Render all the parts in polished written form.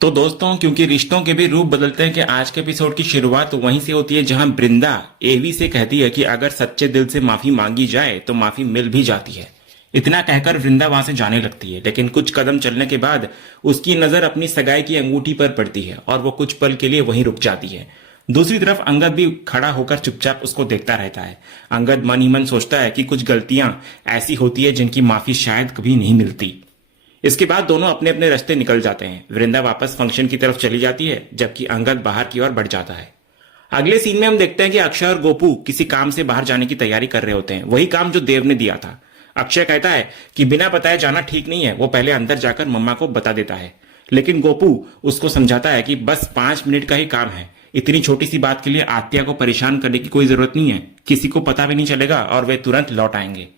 तो दोस्तों, क्योंकि रिश्तों के भी रूप बदलते हैं कि आज के एपिसोड की शुरुआत वहीं से होती है जहां वृंदा एवी से कहती है कि अगर सच्चे दिल से माफी मांगी जाए तो माफी मिल भी जाती है। इतना कहकर वृंदा वहां से जाने लगती है, लेकिन कुछ कदम चलने के बाद उसकी नजर अपनी सगाई की अंगूठी पर पड़ती है और वो कुछ पल के लिए वहीं रुक जाती है। दूसरी तरफ अंगद भी खड़ा होकर चुपचाप उसको देखता रहता है। अंगद मन ही मन सोचता है कि कुछ गलतियां ऐसी होती है जिनकी माफी शायद कभी नहीं मिलती। इसके बाद दोनों अपने अपने रास्ते निकल जाते हैं। वृंदा वापस फंक्शन की तरफ चली जाती है जबकि अंगद बाहर की ओर बढ़ जाता है। अगले सीन में हम देखते हैं कि अक्षय और गोपू किसी काम से बाहर जाने की तैयारी कर रहे होते हैं, वही काम जो देव ने दिया था। अक्षय कहता है कि बिना बताए जाना ठीक नहीं है, वो पहले अंदर जाकर मम्मा को बता देता है। लेकिन गोपू उसको समझाता है कि बस 5 मिनट का ही काम है, इतनी छोटी सी बात के लिए आत्या को परेशान करने की कोई जरूरत नहीं है, किसी को पता भी नहीं चलेगा और वे तुरंत लौट आएंगे।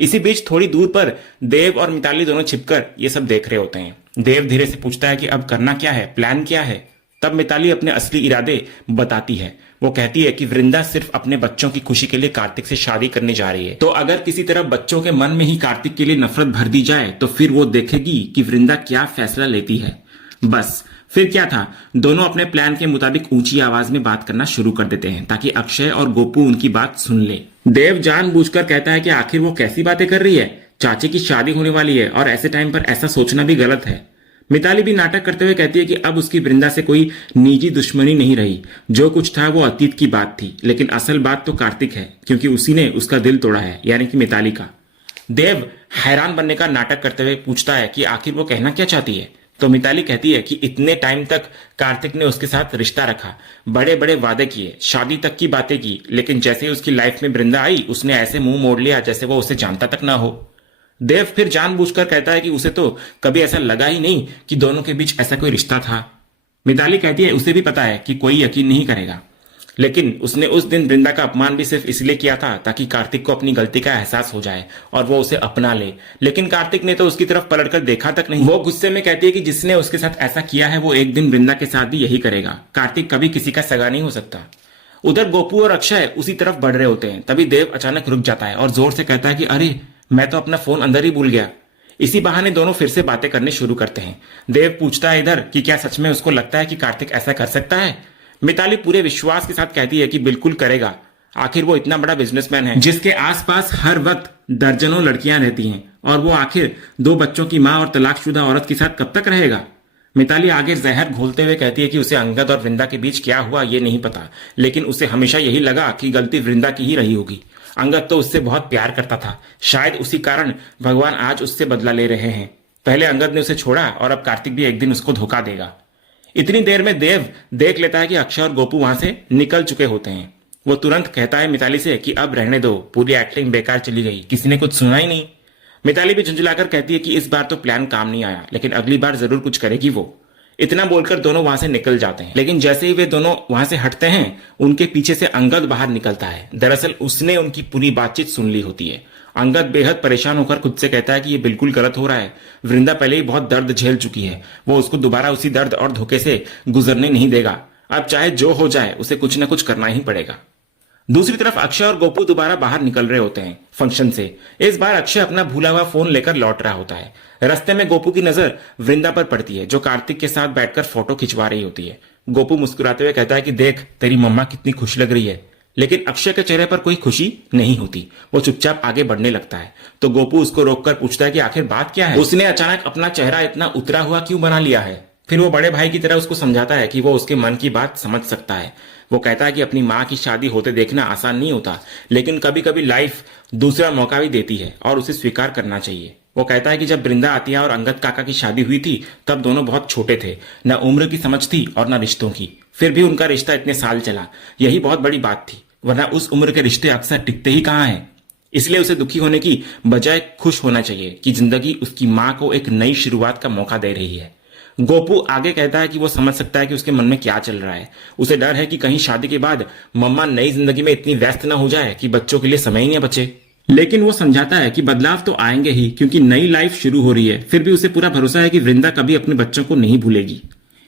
इसी बीच थोड़ी दूर पर देव और मिताली दोनों छिपकर ये सब देख रहे होते हैं। देव धीरे से पूछता है कि अब करना क्या है, प्लान क्या है। तब मिताली अपने असली इरादे बताती है। वो कहती है कि वृंदा सिर्फ अपने बच्चों की खुशी के लिए कार्तिक से शादी करने जा रही है, तो अगर किसी तरह बच्चों के मन में ही कार्तिक के लिए नफरत भर दी जाए तो फिर वो देखेगी कि वृंदा क्या फैसला लेती है। बस फिर क्या था, दोनों अपने प्लान के मुताबिक ऊंची आवाज में बात करना शुरू कर देते हैं ताकि अक्षय और गोपू उनकी बात सुन ले। देव जानबूझकर कहता है कि आखिर वो कैसी बातें कर रही है, चाचे की शादी होने वाली है और ऐसे टाइम पर ऐसा सोचना भी गलत है। मिताली भी नाटक करते हुए कहती है कि अब उसकी वृंदा से कोई निजी दुश्मनी नहीं रही, जो कुछ था वो अतीत की बात थी, लेकिन असल बात तो कार्तिक है क्योंकि उसी ने उसका दिल तोड़ा है, यानी कि मिताली का। देव हैरान बनने का नाटक करते हुए पूछता है कि आखिर वो कहना क्या चाहती है। तो मिताली कहती है कि इतने टाइम तक कार्तिक ने उसके साथ रिश्ता रखा, बड़े बड़े वादे किए, शादी तक की बातें की, लेकिन जैसे ही उसकी लाइफ में वृंदा आई उसने ऐसे मुंह मोड़ लिया जैसे वो उसे जानता तक ना हो। देव फिर जानबूझकर कहता है कि उसे तो कभी ऐसा लगा ही नहीं कि दोनों के बीच ऐसा कोई रिश्ता था। मिताली कहती है उसे भी पता है कि कोई यकीन नहीं करेगा, लेकिन उसने उस दिन वृंदा का अपमान भी सिर्फ इसलिए किया था ताकि कार्तिक को अपनी गलती का एहसास हो जाए और वो उसे अपना ले। लेकिन कार्तिक ने तो उसकी तरफ पलटकर देखा तक नहीं। वो गुस्से में कहती है कि जिसने उसके साथ ऐसा किया है वो एक दिन वृंदा के साथ भी यही करेगा। कार्तिक कभी किसी का सगा नहीं हो सकता। उधर गोपू और अक्षय उसी तरफ बढ़ रहे होते हैं। तभी देव अचानक रुक जाता है और जोर से कहता है कि अरे, मैं तो अपना फोन अंदर ही भूल गया। इसी बहाने दोनों फिर से बातें करने शुरू करते हैं। देव पूछता है इधर कि क्या सच में उसको लगता है कि कार्तिक ऐसा कर सकता है। मिताली पूरे विश्वास के साथ कहती है कि बिल्कुल करेगा, आखिर वो इतना बड़ा बिजनेसमैन है जिसके आसपास हर वक्त दर्जनों लड़कियां रहती हैं, और वो आखिर 2 बच्चों की मां और तलाकशुदा औरत के साथ कब तक रहेगा। मिताली आगे जहर घोलते हुए कहती है कि उसे अंगद और वृंदा के बीच क्या हुआ ये नहीं पता, लेकिन उसे हमेशा यही लगा कि गलती वृंदा की ही रही होगी। अंगद तो उससे बहुत प्यार करता था, शायद उसी कारण भगवान आज उससे बदला ले रहे हैं। पहले अंगद ने उसे छोड़ा और अब कार्तिक भी एक दिन उसको धोखा देगा। इतनी देर में देव देख लेता है कि अक्षय और गोपू वहां से निकल चुके होते हैं। वो तुरंत कहता है मिताली से कि अब रहने दो, पूरी एक्टिंग बेकार चली गई, किसी ने कुछ सुना ही नहीं। मिताली भी झुंझुलाकर कहती है कि इस बार तो प्लान काम नहीं आया, लेकिन अगली बार जरूर कुछ करेगी वो। इतना बोलकर दोनों वहां से निकल जाते हैं, लेकिन जैसे ही वे दोनों वहां से हटते हैं उनके पीछे से अंगद बाहर निकलता है। दरअसल उसने उनकी पूरी बातचीत सुन ली होती है। अंगद बेहद परेशान होकर खुद से कहता है कि ये बिल्कुल गलत हो रहा है। वृंदा पहले ही बहुत दर्द झेल चुकी है, वो उसको दोबारा उसी दर्द और धोखे से गुजरने नहीं देगा। अब चाहे जो हो जाए उसे कुछ न कुछ करना ही पड़ेगा। दूसरी तरफ अक्षय और गोपू दोबारा बाहर निकल रहे होते हैं फंक्शन से। इस बार अक्षय अपना भूला हुआ फोन लेकर लौट रहा होता है। रास्ते में गोपू की नजर वृंदा पर पड़ती है जो कार्तिक के साथ बैठकर फोटो खिंचवा रही होती है। गोपू मुस्कुराते हुए कहता है कि देख, तेरी मम्मा कितनी खुश लग रही है। लेकिन अक्षय के चेहरे पर कोई खुशी नहीं होती। वो चुपचाप आगे बढ़ने लगता है तो गोपू उसको रोककर पूछता है कि आखिर बात क्या है, उसने अचानक अपना चेहरा इतना उतरा हुआ क्यों बना लिया है। फिर वो बड़े भाई की तरह उसको समझाता है कि वो उसके मन की बात समझ सकता है। वो कहता है कि अपनी माँ की शादी होते देखना आसान नहीं होता, लेकिन कभी कभी लाइफ दूसरा मौका भी देती है और उसे स्वीकार करना चाहिए। वो कहता है कि जब वृंदा आतिया और अंगद काका की शादी हुई थी तब दोनों बहुत छोटे थे, न उम्र की समझ थी और न रिश्तों की। फिर भी उनका रिश्ता इतने साल चला, यही बहुत बड़ी बात थी, वरना उस उम्र के रिश्ते अक्सर टिकते ही कहाँ हैं। इसलिए उसे दुखी होने की बजाय खुश होना चाहिए कि जिंदगी उसकी माँ को एक नई शुरुआत का मौका दे रही है। गोपू आगे कहता है कि वो समझ सकता है कि उसके मन में क्या चल रहा है। उसे डर है कि कहीं शादी के बाद मम्मा नई जिंदगी में इतनी व्यस्त ना हो जाए कि बच्चों के लिए समय ही नहीं बचे। लेकिन वो समझाता है कि बदलाव तो आएंगे ही क्योंकि नई लाइफ शुरू हो रही है। फिर भी उसे पूरा भरोसा है कि वृंदा कभी अपने बच्चों को नहीं भूलेगी।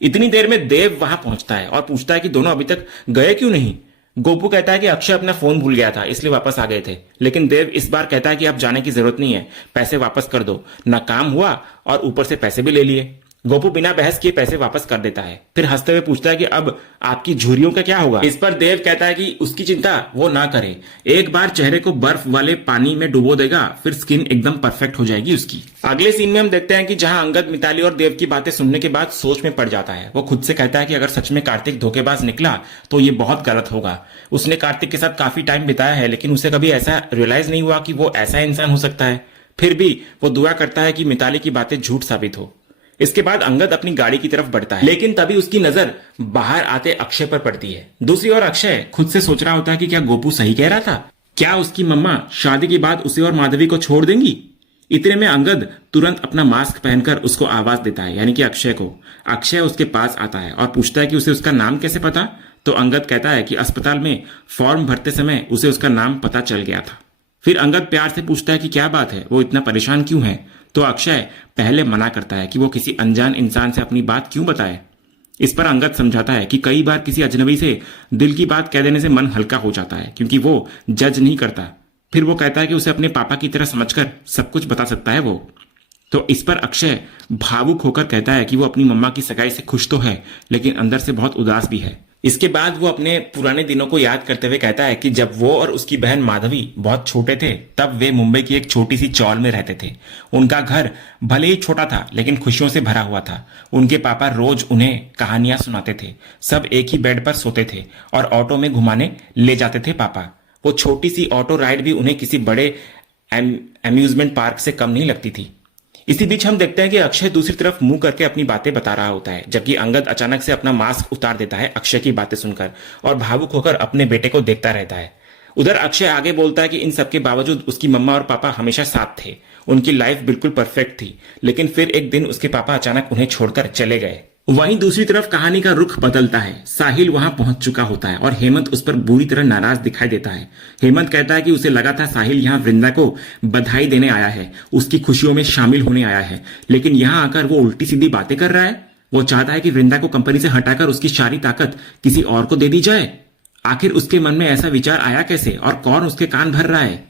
इतनी देर में देव वहां पहुंचता है और पूछता है कि दोनों अभी तक गए क्यों नहीं। गोपू कहता है कि अक्षय अपना फोन भूल गया था इसलिए वापस आ गए थे, लेकिन देव इस बार कहता है कि अब जाने की जरूरत नहीं है, पैसे वापस कर दो, ना काम हुआ और ऊपर से पैसे भी ले लिए। गोपू बिना बहस किए पैसे वापस कर देता है, फिर हंसते हुए पूछता है कि अब आपकी झुर्रियों का क्या होगा। इस पर देव कहता है कि उसकी चिंता वो ना करे, एक बार चेहरे को बर्फ वाले पानी में डुबो देगा, फिर स्किन एकदम परफेक्ट हो जाएगी उसकी। अगले सीन में हम देखते हैं कि जहां अंगद मिताली और देव की बातें सुनने के बाद सोच में पड़ जाता है। वो खुद से कहता है कि अगर सच में कार्तिक धोखेबाज निकला तो ये बहुत गलत होगा। उसने कार्तिक के साथ काफी टाइम बिताया है, लेकिन उसे कभी ऐसा रियलाइज नहीं हुआ कि वो ऐसा इंसान हो सकता है। फिर भी वो दुआ करता है कि मिताली की बातें झूठ साबित हो। इसके बाद अंगद अपनी गाड़ी की तरफ बढ़ता है, लेकिन तभी उसकी नजर बाहर आते अक्षय पर पड़ती है। दूसरी ओर अक्षय खुद से सोच रहा होता है कि क्या गोपू सही कह रहा था, क्या उसकी मम्मा शादी के बाद उसे और माधवी को छोड़ देंगी। इतने में अंगद तुरंत अपना मास्क पहनकर उसको आवाज देता है, यानी कि अक्षय को। अक्षय उसके पास आता है और पूछता है कि उसे उसका नाम कैसे पता। तो अंगद कहता है कि अस्पताल में फॉर्म भरते समय उसे उसका नाम पता चल गया था। फिर अंगद प्यार से पूछता है कि क्या बात है, वो इतना परेशान क्यों है। तो अक्षय पहले मना करता है कि वो किसी अनजान इंसान से अपनी बात क्यों बताए। इस पर अंगद समझाता है कि कई बार किसी अजनबी से दिल की बात कह देने से मन हल्का हो जाता है, क्योंकि वो जज नहीं करता। फिर वो कहता है कि उसे अपने पापा की तरह समझकर सब कुछ बता सकता है वो। तो इस पर अक्षय भावुक होकर कहता है कि वो अपनी मम्मा की सगाई से खुश तो है, लेकिन अंदर से बहुत उदास भी है। इसके बाद वो अपने पुराने दिनों को याद करते हुए कहता है कि जब वो और उसकी बहन माधवी बहुत छोटे थे, तब वे मुंबई की एक छोटी सी चौल में रहते थे। उनका घर भले ही छोटा था, लेकिन खुशियों से भरा हुआ था। उनके पापा रोज उन्हें कहानियां सुनाते थे। सब एक ही बेड पर सोते थे और ऑटो में घुमाने ले जाते थे पापा। वो छोटी सी ऑटो राइड भी उन्हें किसी बड़े अम्यूजमेंट पार्क से कम नहीं लगती थी। इसी बीच हम देखते हैं कि अक्षय दूसरी तरफ मुंह करके अपनी बातें बता रहा होता है, जबकि अंगद अचानक से अपना मास्क उतार देता है अक्षय की बातें सुनकर और भावुक होकर अपने बेटे को देखता रहता है। उधर अक्षय आगे बोलता है कि इन सबके बावजूद उसकी मम्मा और पापा हमेशा साथ थे। उनकी लाइफ बिल्कुल परफेक्ट थी, लेकिन फिर एक दिन उसके पापा अचानक उन्हें छोड़कर चले गए। वहीं दूसरी तरफ कहानी का रुख बदलता है। साहिल वहां पहुंच चुका होता है और हेमंत उस पर बुरी तरह नाराज दिखाई देता है। हेमंत कहता है कि उसे लगा था साहिल यहां वृंदा को बधाई देने आया है, उसकी खुशियों में शामिल होने आया है, लेकिन यहां आकर वो उल्टी सीधी बातें कर रहा है। वो चाहता है कि वृंदा को कंपनी से हटाकर उसकी सारी ताकत किसी और को दे दी जाए। आखिर उसके मन में ऐसा विचार आया कैसे और कौन उसके कान भर रहा है।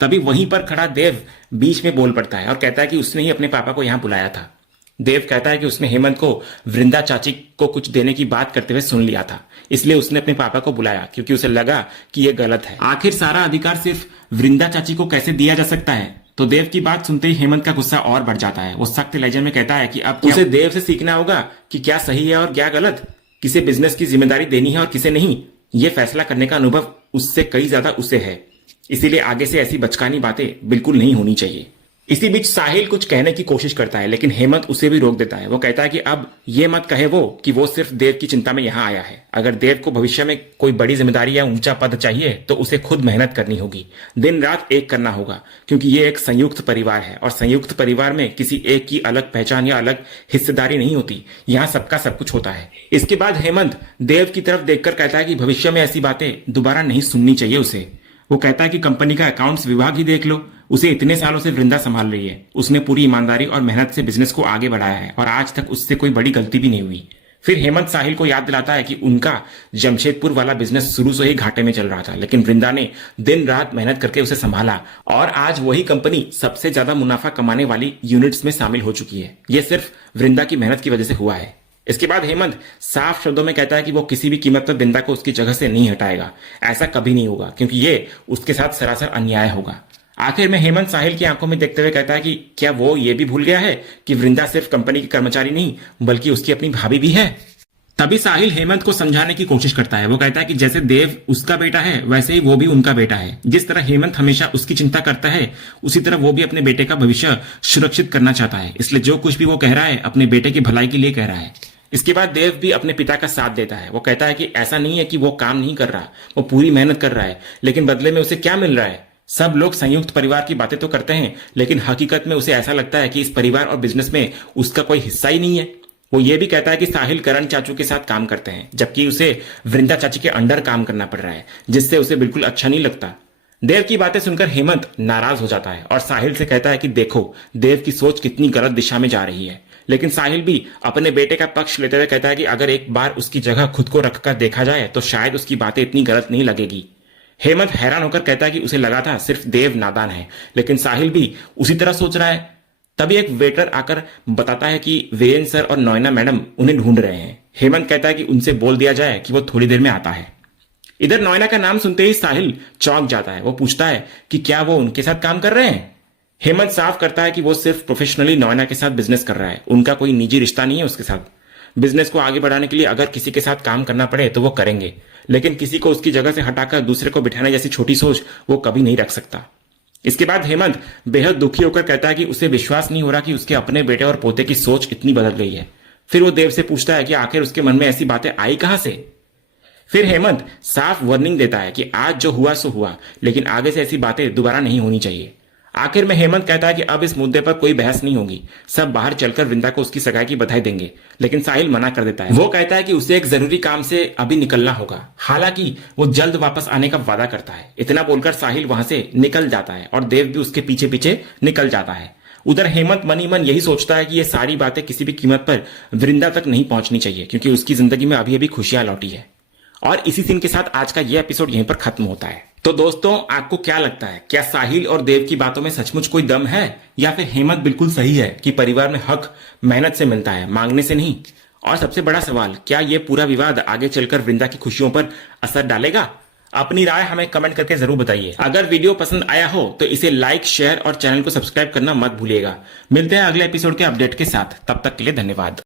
तभी वहीं पर खड़ा देव बीच में बोल पड़ता है और कहता है कि उसने ही अपने पापा को यहां बुलाया था। देव कहता है कि उसने हेमंत को वृंदा चाची को कुछ देने की बात करते हुए सुन लिया था, इसलिए उसने अपने पापा को बुलाया, क्योंकि उसे लगा कि यह गलत है। आखिर सारा अधिकार सिर्फ वृंदा चाची को कैसे दिया जा सकता है। तो देव की बात सुनते ही हेमंत का गुस्सा और बढ़ जाता है। वो सख्त लहजे में कहता है कि अब उसे देव से सीखना होगा कि क्या सही है और क्या गलत, किसे बिजनेस की जिम्मेदारी देनी है और किसे नहीं। ये फैसला करने का अनुभव उससे कई ज्यादा उसे है, इसीलिए आगे से ऐसी बचकानी बातें बिल्कुल नहीं होनी चाहिए। इसी बीच साहिल कुछ कहने की कोशिश करता है, लेकिन हेमंत उसे भी रोक देता है। वो कहता है कि अब ये मत कहे वो कि वो सिर्फ देव की चिंता में यहां आया है। अगर देव को भविष्य में कोई बड़ी जिम्मेदारी या ऊंचा पद चाहिए तो उसे खुद मेहनत करनी होगी, दिन रात एक करना होगा, क्योंकि ये एक संयुक्त परिवार है और संयुक्त परिवार में किसी एक की अलग पहचान या अलग हिस्सेदारी नहीं होती। यहाँ सबका सब कुछ होता है। इसके बाद हेमंत देव की तरफ देखकर कहता है कि भविष्य में ऐसी बातें दोबारा नहीं सुननी चाहिए उसे। वो कहता है कि कंपनी का अकाउंट्स विभाग ही देख लो, उसे इतने सालों से वृंदा संभाल रही है। उसने पूरी ईमानदारी और मेहनत से बिजनेस को आगे बढ़ाया है और आज तक उससे कोई बड़ी गलती भी नहीं हुई। फिर हेमंत साहिल को याद दिलाता है कि उनका जमशेदपुर वाला बिजनेस शुरू से ही घाटे में चल रहा था, लेकिन वृंदा ने दिन रात मेहनत करके उसे संभाला और आज वही कंपनी सबसे ज्यादा मुनाफा कमाने वाली यूनिट्स में शामिल हो चुकी है। यह सिर्फ वृंदा की मेहनत की वजह से हुआ है। इसके बाद हेमंत साफ शब्दों में कहता है कि वो किसी भी कीमत पर वृंदा को उसकी जगह से नहीं हटाएगा। ऐसा कभी नहीं होगा, क्योंकि ये उसके साथ सरासर अन्याय होगा। आखिर में हेमंत साहिल की आंखों में देखते हुए कहता है कि क्या वो ये भी भूल गया है कि वृंदा सिर्फ कंपनी की कर्मचारी नहीं बल्कि उसकी अपनी भाभी भी है। तभी साहिल हेमंत को समझाने की कोशिश करता है। वो कहता है कि जैसे देव उसका बेटा है, वैसे ही वो भी उनका बेटा है। जिस तरह हेमंत हमेशा उसकी चिंता करता है, उसी तरह वो भी अपने बेटे का भविष्य सुरक्षित करना चाहता है। इसलिए जो कुछ भी वो कह रहा है अपने बेटे की भलाई के लिए कह रहा है। इसके बाद देव भी अपने पिता का साथ देता है। वो कहता है कि ऐसा नहीं है कि वो काम नहीं कर रहा, वो पूरी मेहनत कर रहा है, लेकिन बदले में उसे क्या मिल रहा है। सब लोग संयुक्त परिवार की बातें तो करते हैं, लेकिन हकीकत में उसे ऐसा लगता है कि इस परिवार और बिजनेस में उसका कोई हिस्सा ही नहीं है। वो ये भी कहता है कि साहिल करण चाचू के साथ काम करते हैं, जबकि उसे वृंदा चाची के अंडर काम करना पड़ रहा है, जिससे उसे बिल्कुल अच्छा नहीं लगता। देव की बातें सुनकर हेमंत नाराज हो जाता है और साहिल से कहता है कि देखो देव की सोच कितनी गलत दिशा में जा रही है। लेकिन साहिल भी अपने बेटे का पक्ष लेते हुए कहता है कि अगर एक बार उसकी जगह खुद को रखकर देखा जाए तो शायद उसकी बातें इतनी गलत नहीं लगेगी। हेमंत हैरान होकर कहता है कि उसे लगा था सिर्फ देव नादान है, लेकिन साहिल भी उसी तरह सोच रहा है। तभी एक वेटर आकर बताता है कि वीरेन सर और नोएना मैडम उन्हें ढूंढ रहे हैं। हेमंत कहता है कि उनसे बोल दिया जाए कि वो थोड़ी देर में आता है। इधर नोएना का नाम सुनते ही साहिल चौंक जाता है। वो पूछता है कि क्या वो उनके साथ काम कर रहे हैं। हेमंत साफ करता है कि वो सिर्फ प्रोफेशनली नोएना के साथ बिजनेस कर रहा है, उनका कोई निजी रिश्ता नहीं है उसके साथ। बिजनेस को आगे बढ़ाने के लिए अगर किसी के साथ काम करना पड़े तो वो करेंगे, लेकिन किसी को उसकी जगह से हटाकर दूसरे को बिठाने जैसी छोटी सोच वो कभी नहीं रख सकता। इसके बाद हेमंत बेहद दुखी होकर कहता है कि उसे विश्वास नहीं हो रहा कि उसके अपने बेटे और पोते की सोच इतनी बदल गई है। फिर वो देव से पूछता है कि आखिर उसके मन में ऐसी बातें आई कहां से। फिर हेमंत साफ वार्निंग देता है कि आज जो हुआ सो हुआ, लेकिन आगे से ऐसी बातें दोबारा नहीं होनी चाहिए। आखिर में हेमंत कहता है कि अब इस मुद्दे पर कोई बहस नहीं होगी, सब बाहर चलकर वृंदा को उसकी सगाई की बधाई देंगे। लेकिन साहिल मना कर देता है। वो कहता है कि उसे एक जरूरी काम से अभी निकलना होगा, हालांकि वो जल्द वापस आने का वादा करता है। इतना बोलकर साहिल वहां से निकल जाता है और देव भी उसके पीछे पीछे निकल जाता है। उधर हेमंत मन ही मन यही सोचता है कि ये सारी बातें किसी भी कीमत पर वृंदा तक नहीं पहुंचनी चाहिए, क्योंकि उसकी जिंदगी में अभी अभी खुशियां लौटी है। और इसी सीन के साथ आज का यह एपिसोड यहीं पर खत्म होता है। तो दोस्तों, आपको क्या लगता है, क्या साहिल और देव की बातों में सचमुच कोई दम है, या फिर हेमंत बिल्कुल सही है कि परिवार में हक मेहनत से मिलता है, मांगने से नहीं? और सबसे बड़ा सवाल, क्या यह पूरा विवाद आगे चलकर वृंदा की खुशियों पर असर डालेगा? अपनी राय हमें कमेंट करके जरूर बताइए। अगर वीडियो पसंद आया हो तो इसे लाइक, शेयर और चैनल को सब्सक्राइब करना मत भूलिएगा। मिलते हैं अगले एपिसोड के अपडेट के साथ, तब तक के लिए धन्यवाद।